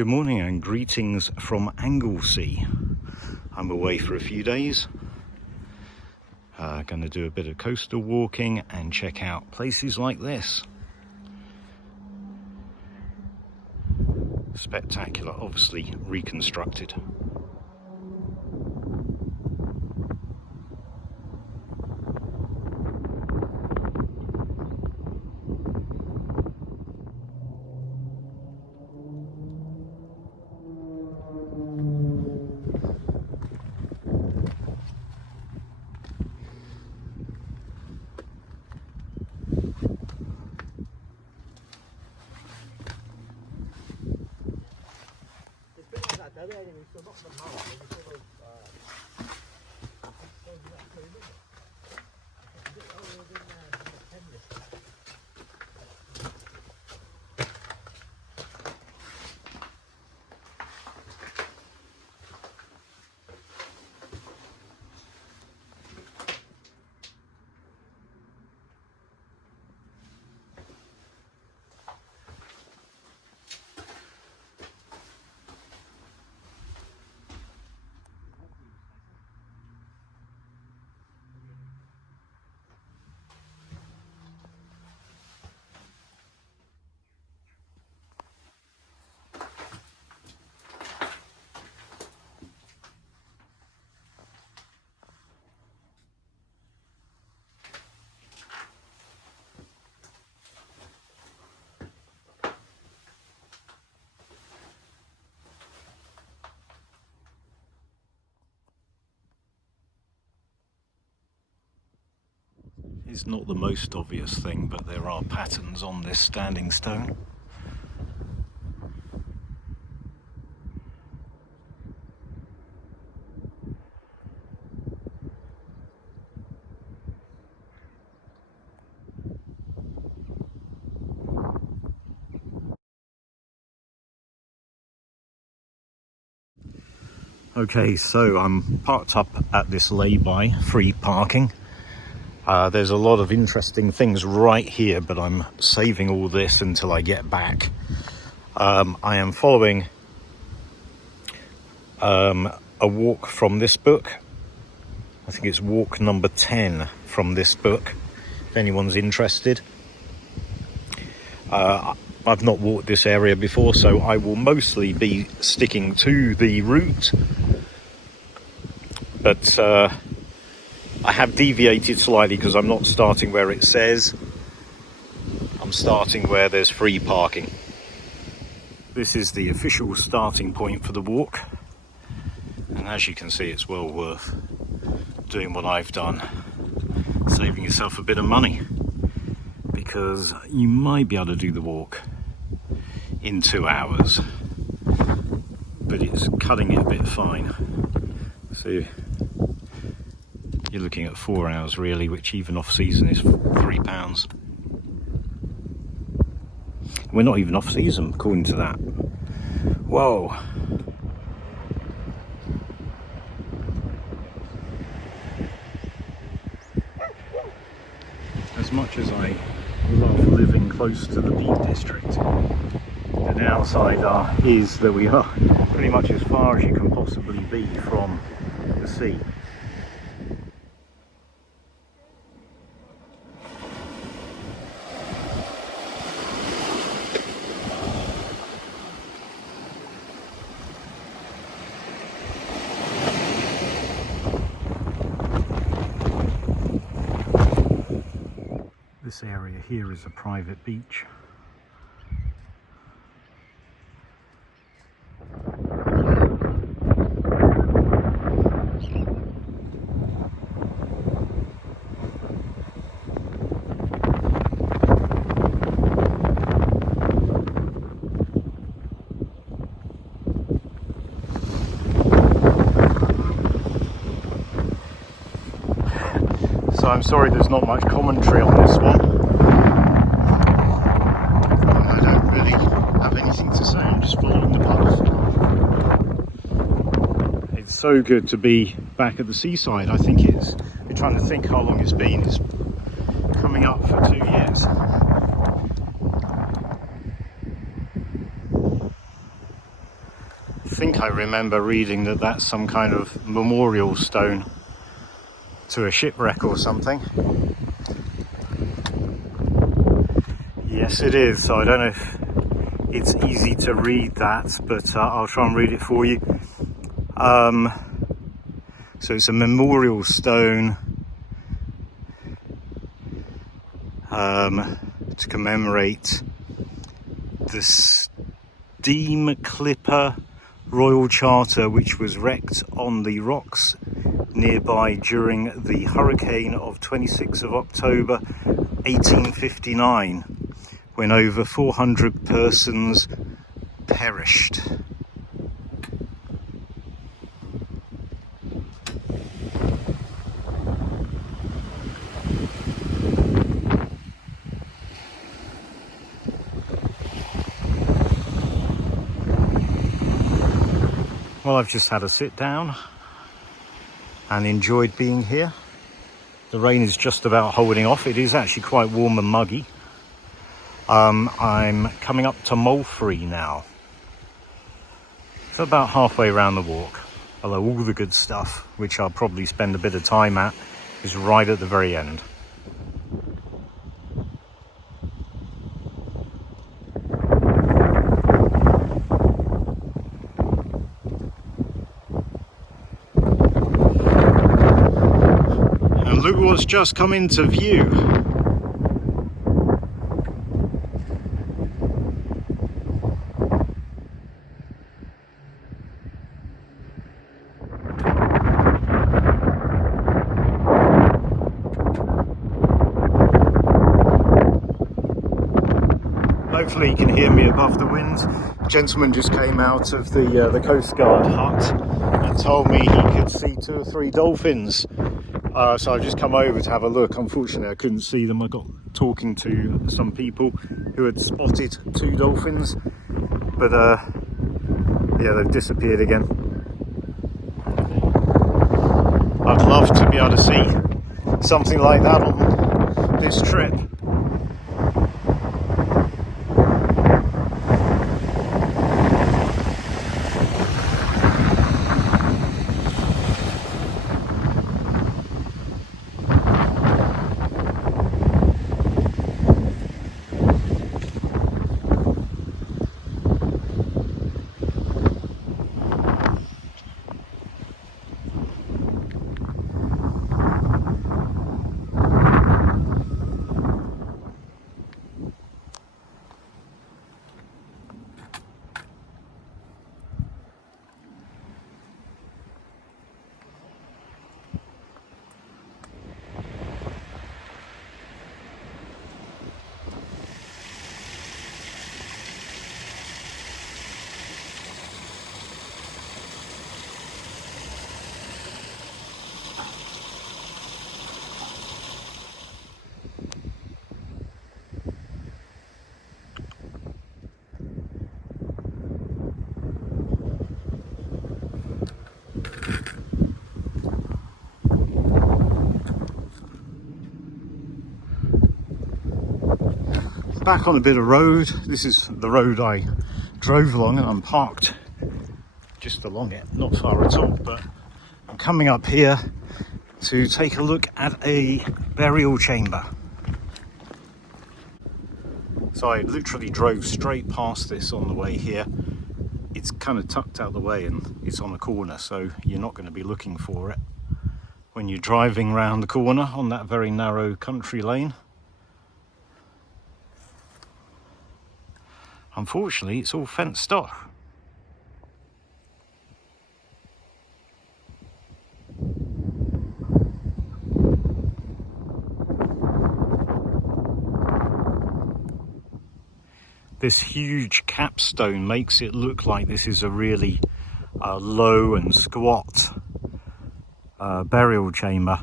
Good morning and greetings from Anglesey. I'm away for a few days. Going to do a bit of coastal walking and check out places like this. Spectacular, obviously reconstructed. It's not the most obvious thing, but there are patterns on this standing stone. Okay, so I'm parked up at this lay-by, free parking. There's a lot of interesting things right here, but I'm saving all this until I get back. I am following a walk from this book. I think it's walk number 10 from this book, if anyone's interested. I've not walked this area before, so I will mostly be sticking to the route. But I have deviated slightly because I'm not starting where it says. I'm starting where there's free parking. This is the official starting point for the walk. And as you can see, it's well worth doing what I've done. Saving yourself a bit of money. Because you might be able to do the walk in 2 hours. But it's cutting it a bit fine. So you're looking at 4 hours really, which even off season is £3. We're not even off season according to that. Whoa. As much as I love living close to the Peak District, the downside is that we are pretty much as far as you can possibly be from the sea. This area here is a private beach. So I'm sorry there's not much commentary on this one. I don't really have anything to say, I'm just following the path. It's so good to be back at the seaside. I think we're trying to think how long it's been. It's coming up for 2 years. think I remember reading that that's some kind of memorial stone to a shipwreck or something. Yes, it is. So I don't know if it's easy to read that, but I'll try and read it for you. So it's a memorial stone to commemorate the steam clipper Royal Charter, which was wrecked on the rocks nearby during the hurricane of 26th of October 1859, when over 400 persons perished. Well, I've just had a sit down and enjoyed being here. The rain is just about holding off. It is actually quite warm and muggy. I'm coming up to Mulfree now. So about halfway around the walk. Although all the good stuff, which I'll probably spend a bit of time at, is right at the very end. And look what's just come into view. Hopefully you can hear me above the wind. A gentleman just came out of the Coast Guard hut and told me he could see 2 or 3 dolphins. So I've just come over to have a look. Unfortunately, I couldn't see them. I got talking to some people who had spotted 2 dolphins, but yeah, they've disappeared again. I'd love to be able to see something like that on this trip. Back on a bit of road. This is the road I drove along, and I'm parked just along it, not far at all, but I'm coming up here to take a look at a burial chamber. So I literally drove straight past this on the way here. It's kind of tucked out the way and it's on a corner, so you're not going to be looking for it when you're driving round the corner on that very narrow country lane. Unfortunately, it's all fenced off. This huge capstone makes it look like this is a really low and squat burial chamber,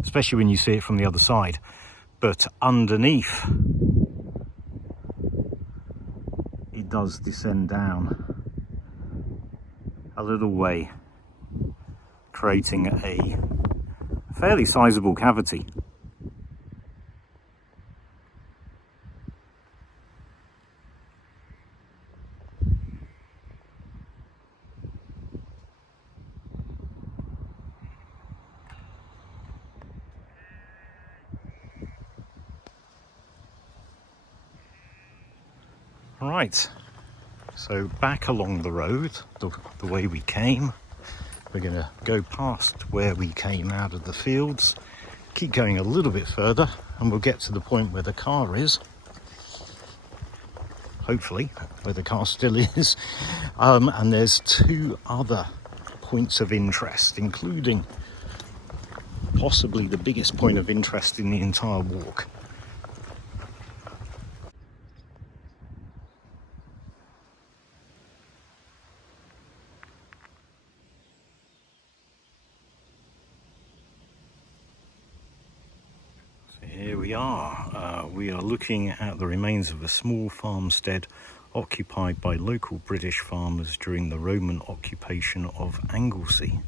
especially when you see it from the other side. But underneath, it does descend down a little way, creating a fairly sizable cavity. Right, so back along the road, the way we came. We're going to go past where we came out of the fields, keep going a little bit further, and we'll get to the point where the car is. Hopefully, where the car still is. And there's two other points of interest, including possibly the biggest point of interest in the entire walk. So here we are. We are looking at the remains of a small farmstead occupied by local British farmers during the Roman occupation of Anglesey.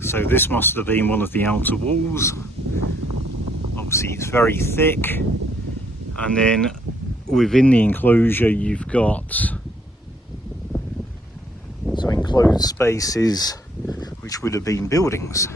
So this must have been one of the outer walls. Obviously it's very thick, and then within the enclosure you've got some enclosed spaces which would have been buildings.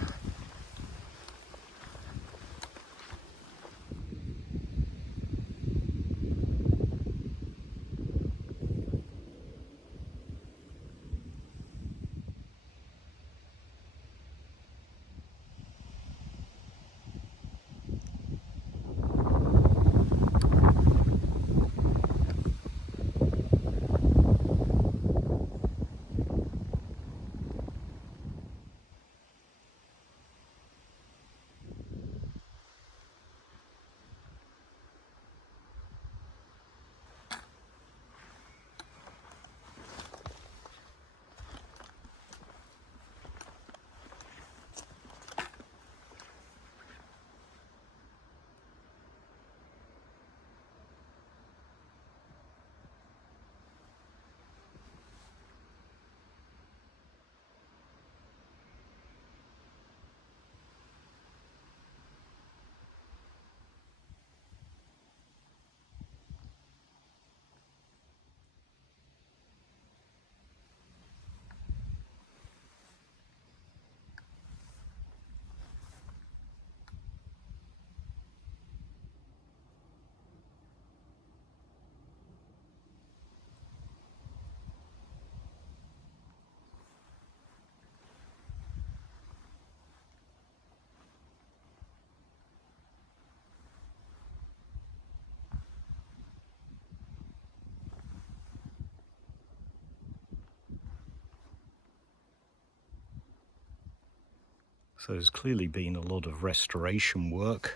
So there's clearly been a lot of restoration work.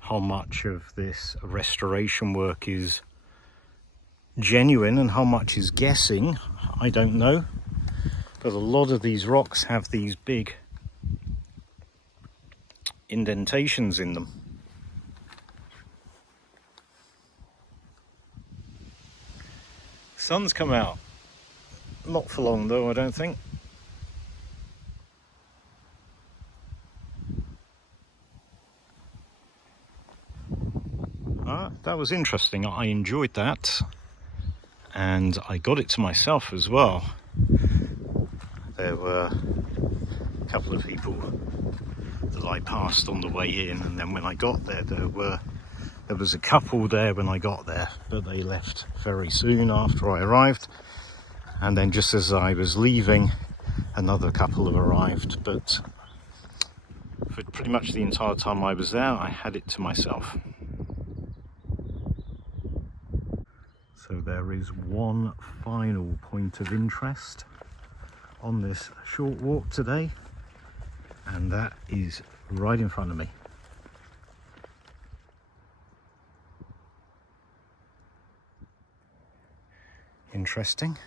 How much of this restoration work is genuine and how much is guessing, I don't know. But a lot of these rocks have these big indentations in them. Sun's come out. Not for long though, I don't think. That was interesting. I enjoyed that, and I got it to myself as well. There were a couple of people that I passed on the way in, and then when I got there, there was a couple there when I got there, but they left very soon after I arrived. And then just as I was leaving, another couple have arrived, but for pretty much the entire time I was there, I had it to myself. So there is one final point of interest on this short walk today, and that is right in front of me. Interesting.